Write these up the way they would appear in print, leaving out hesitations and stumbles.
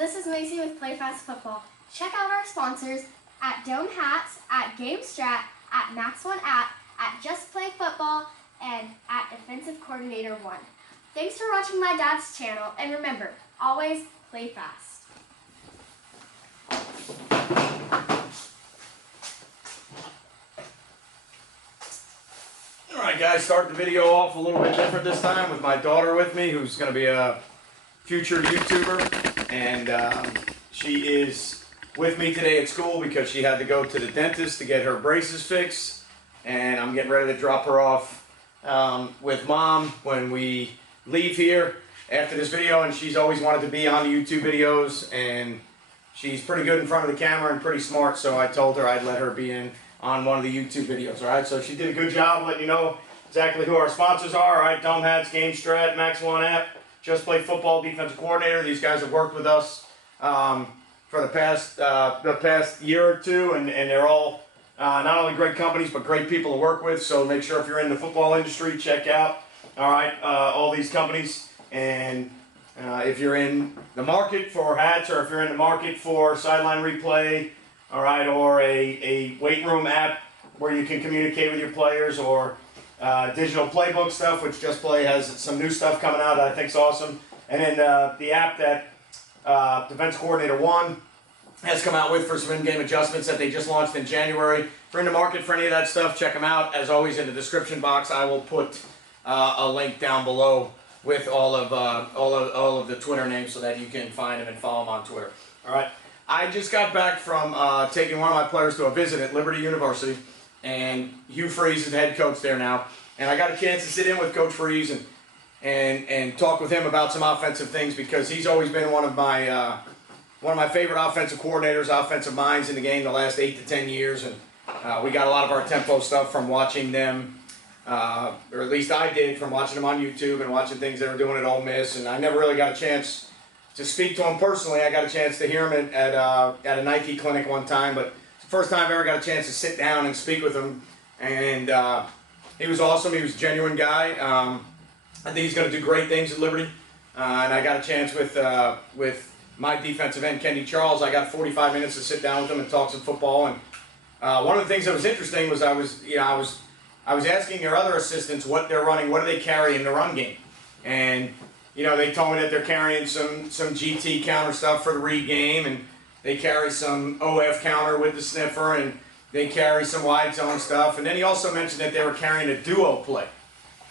this is Macy with Play Fast Football. Check out our sponsors at Dome Hats, at GameStrat, at Max One App, at Just Play Football, and at Defensive Coordinator 1. Thanks for watching my dad's channel, and remember, always play fast. Alright guys, start the video off a little bit different this time with my daughter with me, who's going to be a future YouTuber, and she is with me today at school because she had to go to the dentist to get her braces fixed, and I'm getting ready to drop her off with Mom when we leave here after this video. And she's always wanted to be on the YouTube videos, and she's pretty good in front of the camera and pretty smart, so I told her I'd let her be in on one of the YouTube videos. Alright, so she did a good job letting you know exactly who our sponsors are. Alright, Dome Hats, GameStrat, Max One App, Just Play Football, Defensive Coordinator. These guys have worked with us for the past year or two, and they're all not only great companies but great people to work with. So make sure if you're in the football industry, check out all these companies. And if you're in the market for hats, or if you're in the market for sideline replay, or a weight room app where you can communicate with your players, or digital playbook stuff, which Just Play has some new stuff coming out that I think is awesome. And then the app that Defense Coordinator 1 has come out with for some in-game adjustments that they just launched in January. If you're in the market for any of that stuff, check them out. As always, in the description box, I will put a link down below with all of the Twitter names so that you can find them and follow them on Twitter. All right. I just got back from taking one of my players to a visit at Liberty University, and Hugh Freeze is the head coach there now. And I got a chance to sit in with Coach Freeze and talk with him about some offensive things, because he's always been one of my favorite offensive coordinators, offensive minds in the game the last 8 to 10 years. And we got a lot of our tempo stuff from watching them, or at least I did, from watching them on YouTube and watching things they were doing at Ole Miss. And I never really got a chance to speak to him personally. I got a chance to hear him at a Nike clinic one time, but it's the first time I ever got a chance to sit down and speak with him. And he was awesome. He was a genuine guy. I think he's going to do great things at Liberty. And I got a chance with my defensive end, Kenny Charles. I got 45 minutes to sit down with him and talk some football. And one of the things that was interesting was I was asking their other assistants what they're running, what do they carry in the run game. And they told me that they're carrying some GT counter stuff for the read game, and they carry some OF counter with the sniffer, and they carry some wide zone stuff. And then he also mentioned that they were carrying a duo play.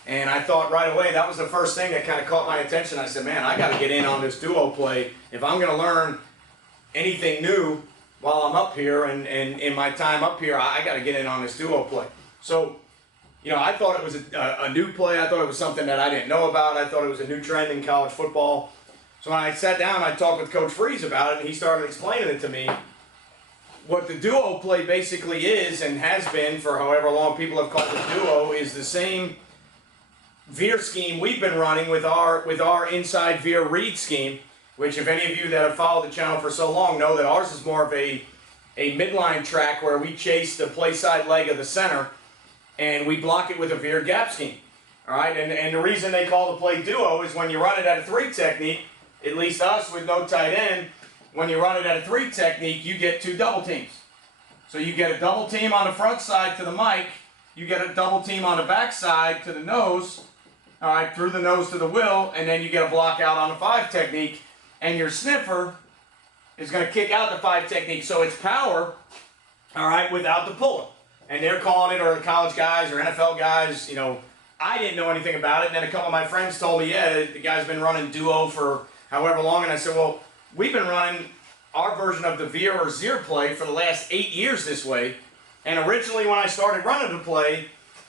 And I thought right away, that was the first thing that kind of caught my attention. I said, man, I got to get in on this duo play. If I'm going to learn anything new while I'm up here and in my time up here, I got to get in on this duo play. So, I thought it was a new play. I thought it was something that I didn't know about. I thought it was a new trend in college football. So when I sat down, I talked with Coach Freeze about it, and he started explaining it to me. What the duo play basically is, and has been for however long people have called it duo, is the same veer scheme we've been running with our inside veer read scheme, which if any of you that have followed the channel for so long know that ours is more of a midline track where we chase the play side leg of the center, and we block it with a veer gap scheme. All right, and the reason they call the play duo is when you run it at a 3 technique, at least us with no tight end, when you run it at a 3 technique, you get 2 double teams. So you get a double team on the front side to the mic, you get a double team on the back side to the nose, all right, through the nose to the will, and then you get a block out on the 5 technique, and your sniffer is going to kick out the 5 technique. So it's power, all right, without the puller. And they're calling it, or the college guys or NFL guys, I didn't know anything about it. And then a couple of my friends told me, yeah, the guy's been running duo for however long. And I said, well, we've been running our version of the veer or zeer play for the last 8 years this way. And originally when I started running the play,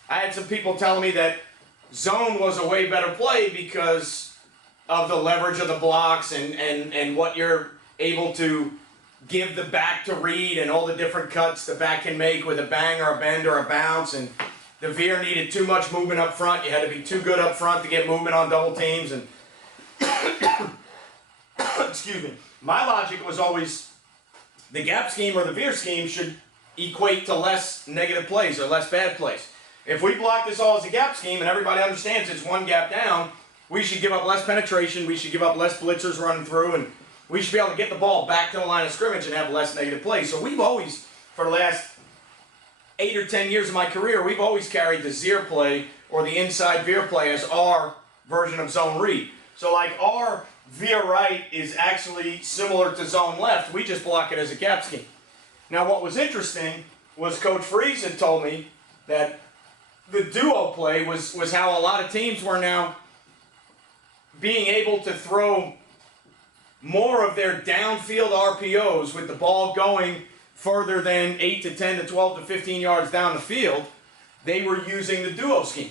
I had some people telling me that zone was a way better play because of the leverage of the blocks and what you're able to give the back to read and all the different cuts the back can make with a bang or a bend or a bounce. And the veer needed too much movement up front. You had to be too good up front to get movement on double teams. And excuse me. My logic was always the gap scheme or the veer scheme should equate to less negative plays or less bad plays. If we block this all as a gap scheme and everybody understands it's one gap down, we should give up less penetration, we should give up less blitzers running through, we should be able to get the ball back to the line of scrimmage and have less negative plays. So we've always, for the last 8 or 10 years of my career, we've always carried the Zier play or the inside veer play as our version of zone read. So like our veer right is actually similar to zone left. We just block it as a gap scheme. Now what was interesting was Coach Freeze had told me that the duo play was how a lot of teams were now being able to throw more of their downfield RPOs with the ball going further than 8 to 10 to 12 to 15 yards down the field. They were using the duo scheme,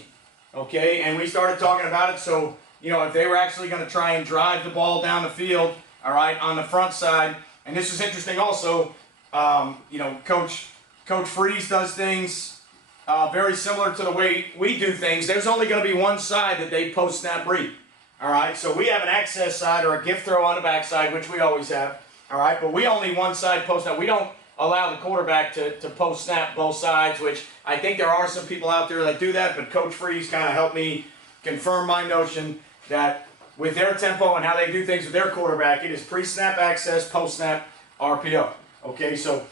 okay? And we started talking about it. So, you know, if they were actually going to try and drive the ball down the field, all right, on the front side, and this is interesting also, you know, Coach Freeze does things very similar to the way we do things. There's only going to be one side that they post-snap read. All right, so we have an access side or a gift throw on the backside, which we always have. All right, but we only one side post-snap. We don't allow the quarterback to post-snap both sides, which I think there are some people out there that do that, but Coach Freeze kind of helped me confirm my notion that with their tempo and how they do things with their quarterback, it is pre-snap access, post-snap RPO. Okay, so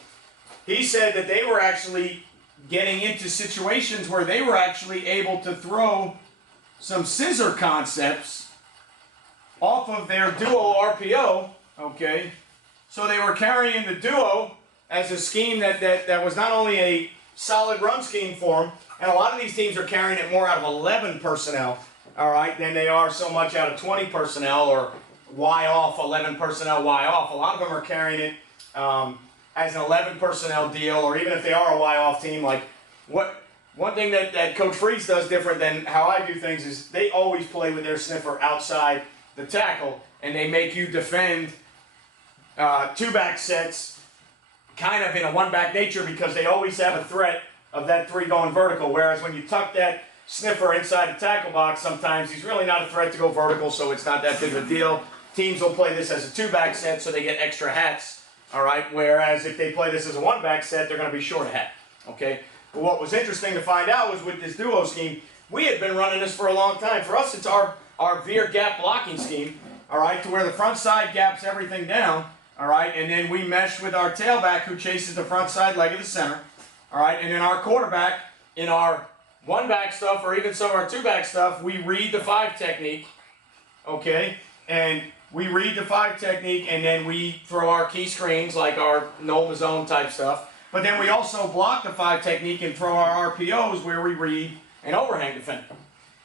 he said that they were actually getting into situations where they were actually able to throw some scissor concepts off of their duo RPO, okay? So they were carrying the duo as a scheme that was not only a solid run scheme for them, and a lot of these teams are carrying it more out of 11 personnel, all right, than they are so much out of 20 personnel or Y off, 11 personnel, Y off. A lot of them are carrying it as an 11 personnel deal, or even if they are a Y off team, like one thing that Coach Freeze does different than how I do things is they always play with their sniffer outside the tackle, and they make you defend two-back sets kind of in a one-back nature because they always have a threat of that three going vertical, whereas when you tuck that sniffer inside the tackle box, sometimes he's really not a threat to go vertical, so it's not that big of a deal. Teams will play this as a two-back set so they get extra hats, all right, whereas if they play this as a one-back set, they're going to be short a hat, okay? But what was interesting to find out was with this duo scheme, we had been running this for a long time. For us, it's our veer gap blocking scheme, all right, to where the front side gaps everything down, all right, and then we mesh with our tailback who chases the front side leg of the center, all right, and then our quarterback in our one-back stuff or even some of our two-back stuff, we read the 5 technique, okay, and we read the 5 technique and then we throw our key screens like our Noma zone type stuff, but then we also block the 5 technique and throw our RPOs where we read an overhang defender.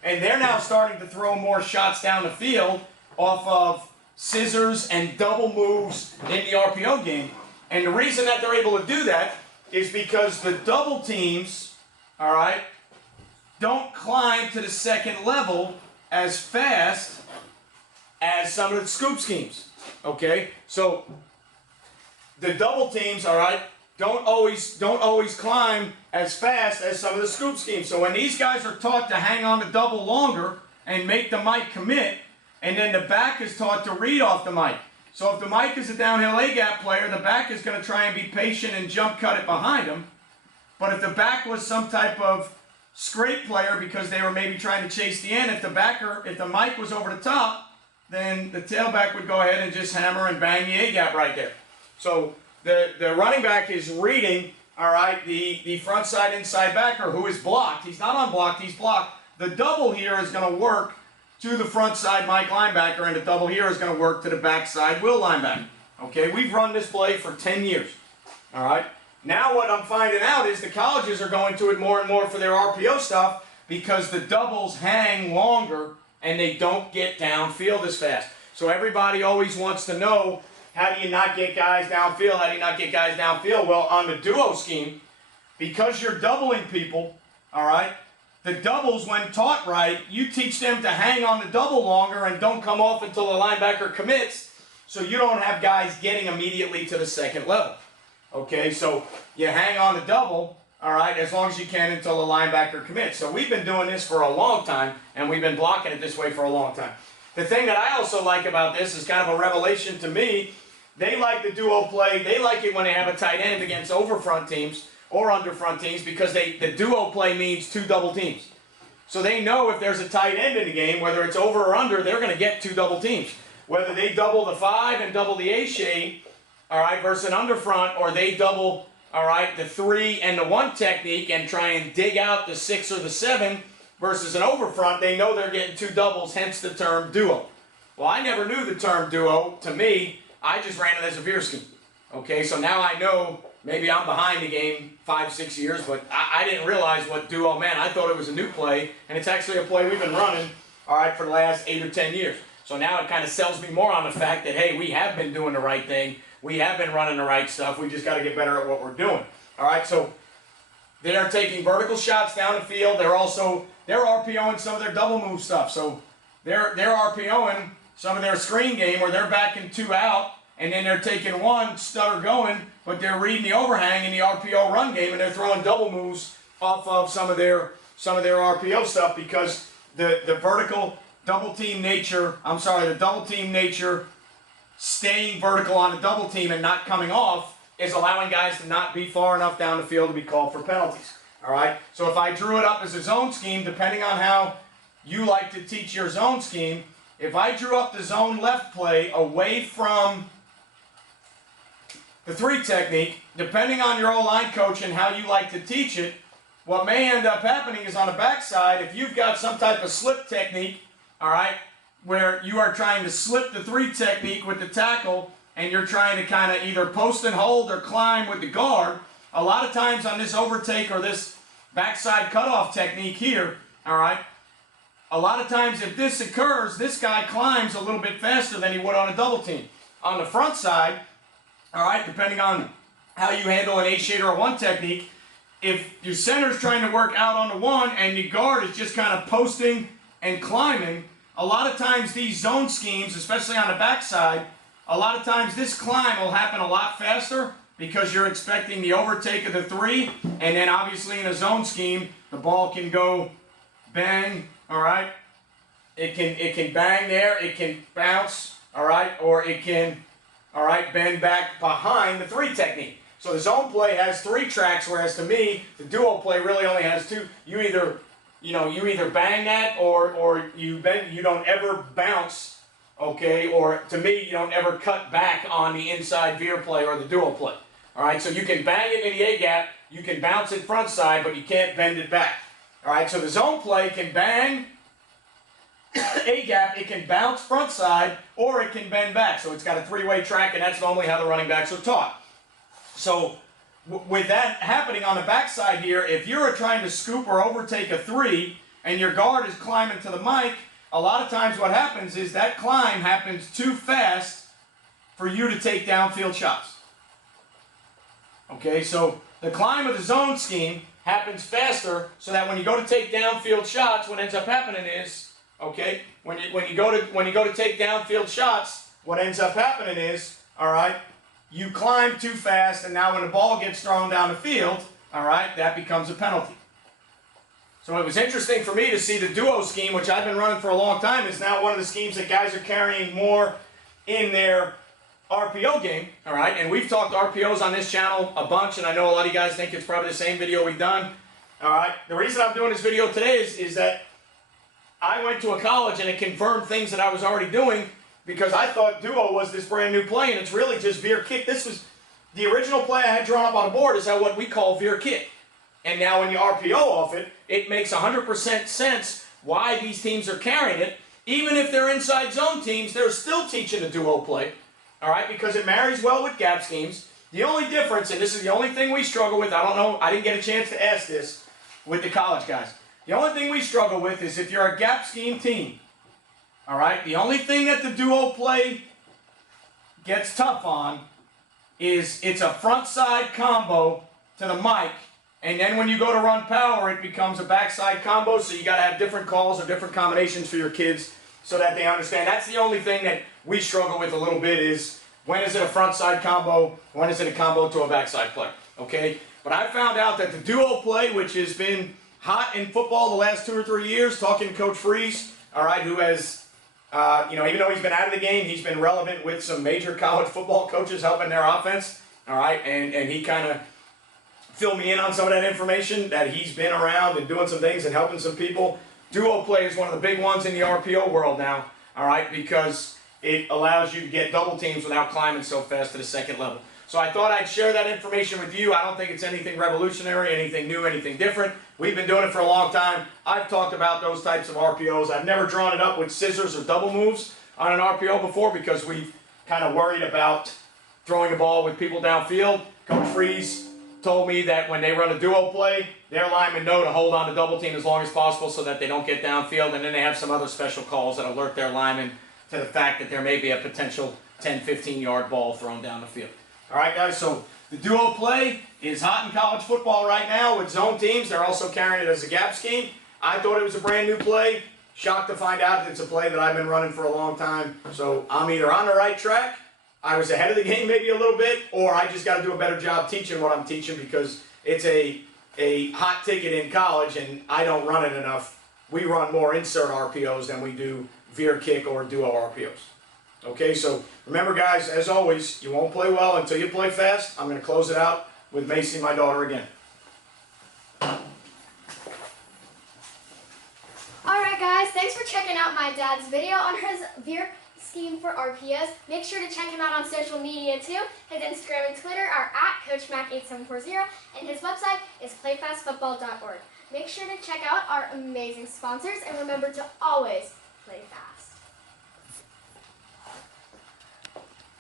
And they're now starting to throw more shots down the field off of scissors and double moves in the RPO game. And the reason that they're able to do that is because the double teams, all right, don't climb to the second level as fast as some of the scoop schemes, okay? So the double teams, all right, don't always climb as fast as some of the scoop schemes. So when these guys are taught to hang on the double longer and make the Mike commit, and then the back is taught to read off the Mike. So if the Mike is a downhill A-gap player, the back is going to try and be patient and jump cut it behind him. But if the back was some type of scrape player because they were maybe trying to chase the end, if the Mike was over the top, then the tailback would go ahead and just hammer and bang the A-gap right there. So the running back is reading, all right, the front side inside backer who is blocked. He's not unblocked, he's blocked. The double here is going to work to the front side Mike linebacker, and the double here is going to work to the backside Will linebacker. Okay, we've run this play for 10 years. All right. Now what I'm finding out is the colleges are going to it more and more for their RPO stuff because the doubles hang longer and they don't get downfield as fast. So everybody always wants to know, how do you not get guys downfield? How do you not get guys downfield? Well, on the duo scheme, because you're doubling people, all right, the doubles, when taught right, you teach them to hang on the double longer and don't come off until the linebacker commits, so you don't have guys getting immediately to the second level. Okay, so you hang on the double, all right, as long as you can until the linebacker commits. So we've been doing this for a long time, and we've been blocking it this way for a long time. The thing that I also like about this is kind of a revelation to me. They like the duo play. They like it when they have a tight end against overfront teams or underfront teams because the duo play means 2 double teams. So they know if there's a tight end in the game, whether it's over or under, they're going to get 2 double teams. whether they double the 5 and double the A shade, all right, versus an under front, or they double, all right, the 3 and the 1 technique and try and dig out the 6 or the 7 versus an over front, they know they're getting 2 doubles, hence the term duo. Well, I never knew the term duo. To me, I just ran it as a veer scheme. Okay, so now I know maybe I'm behind the game 5-6 years, but I didn't realize what duo meant. I thought it was a new play, and it's actually a play we've been running, all right, for the last 8 or 10 years. So now it kind of sells me more on the fact that, hey, we have been doing the right thing. We have been running the right stuff. We just got to get better at what we're doing. All right, so they are taking vertical shots down the field. They're RPOing some of their double move stuff. So they're RPOing some of their screen game where they're backing 2 out, and then they're taking 1 stutter going, but they're reading the overhang in the RPO run game, and they're throwing double moves off of some of their RPO stuff because the vertical double team nature, the double team nature staying vertical on a double team and not coming off is allowing guys to not be far enough down the field to be called for penalties. All right? So if I drew it up as a zone scheme, depending on how you like to teach your zone scheme, if I drew up the zone left play away from the 3 technique, depending on your O-line coach and how you like to teach it, what may end up happening is on the backside, if you've got some type of slip technique, all right, where you are trying to slip the 3 technique with the tackle and you're trying to kind of either post and hold or climb with the guard, a lot of times on this overtake or this backside cutoff technique here, all right, a lot of times if this occurs, this guy climbs a little bit faster than he would on a double team. On the front side, all right, depending on how you handle an A-shade or a 1 technique, if your center's trying to work out on the 1 and your guard is just kind of posting and climbing, a lot of times these zone schemes, especially on the backside, a lot of times this climb will happen a lot faster because you're expecting the overtake of the 3, and then obviously in a zone scheme, the ball can go bang, all right? It can bang there, it can bounce, all right, or it can, all right, bend back behind the 3 technique. So the zone play has 3 tracks, whereas to me, the duo play really only has 2. You either bang that or you don't ever bounce, okay, or to me, you don't ever cut back on the inside veer play or the duo play. All right, so you can bang it in the A-gap, you can bounce it front side, but you can't bend it back. All right, so the zone play can bang A-gap, it can bounce front side, or it can bend back. So it's got a 3-way track, and that's normally how the running backs are taught. So with that happening on the backside here, if you're trying to scoop or overtake a 3 and your guard is climbing to the mic, a lot of times what happens is that climb happens too fast for you to take downfield shots. Okay, so the climb of the zone scheme happens faster so that when you go to take downfield shots, what ends up happening is, okay, when you go to take downfield shots, what ends up happening is, all right, you climb too fast, and now when the ball gets thrown down the field, all right, that becomes a penalty. So it was interesting for me to see the duo scheme, which I've been running for a long time, is now one of the schemes that guys are carrying more in their RPO game, all right? And we've talked RPOs on this channel a bunch, and I know a lot of you guys think it's probably the same video we've done, all right? The reason I'm doing this video today is that I went to a college and it confirmed things that I was already doing, because I thought duo was this brand new play, and it's really just veer kick. This was the original play I had drawn up on the board is what we call veer kick. And now when you RPO off it, it makes 100% sense why these teams are carrying it. Even if they're inside zone teams, they're still teaching a duo play, all right, because it marries well with gap schemes. The only difference, and this is the only thing we struggle with, I don't know, I didn't get a chance to ask this with the college guys. The only thing we struggle with is if you're a gap scheme team, all right, the only thing that the duo play gets tough on is it's a front side combo to the mic, and then when you go to run power, it becomes a backside combo, so you got to have different calls or different combinations for your kids so that they understand. That's the only thing that we struggle with a little bit is when is it a front side combo, when is it a combo to a backside play, okay? But I found out that the duo play, which has been hot in football the last 2 or 3 years, talking to Coach Freeze, all right, who has even though he's been out of the game, he's been relevant with some major college football coaches helping their offense, all right? And he kind of filled me in on some of that information that he's been around and doing some things and helping some people. Duo play is one of the big ones in the RPO world now, all right? Because it allows you to get double teams without climbing so fast to the second level. So I thought I'd share that information with you. I don't think it's anything revolutionary, anything new, anything different. We've been doing it for a long time. I've talked about those types of RPOs. I've never drawn it up with scissors or double moves on an RPO before because we've kind of worried about throwing a ball with people downfield. Coach Freeze told me that when they run a duo play, their linemen know to hold on to double team as long as possible so that they don't get downfield, and then they have some other special calls that alert their linemen to the fact that there may be a potential 10, 15-yard ball thrown down the field. All right, guys, so the duo play is hot in college football right now with zone teams. They're also carrying it as a gap scheme. I thought it was a brand new play. Shocked to find out that it's a play that I've been running for a long time. So I'm either on the right track, I was ahead of the game maybe a little bit, or I just got to do a better job teaching what I'm teaching because it's a hot ticket in college and I don't run it enough. We run more insert RPOs than we do veer kick or duo RPOs. Okay, so remember guys, as always, you won't play well until you play fast. I'm going to close it out with Macy, my daughter, again. Alright guys, thanks for checking out my dad's video on his veer scheme for RPOs. Make sure to check him out on social media too. His Instagram and Twitter are at CoachMac8740 and his website is playfastfootball.org. Make sure to check out our amazing sponsors and remember to always play fast.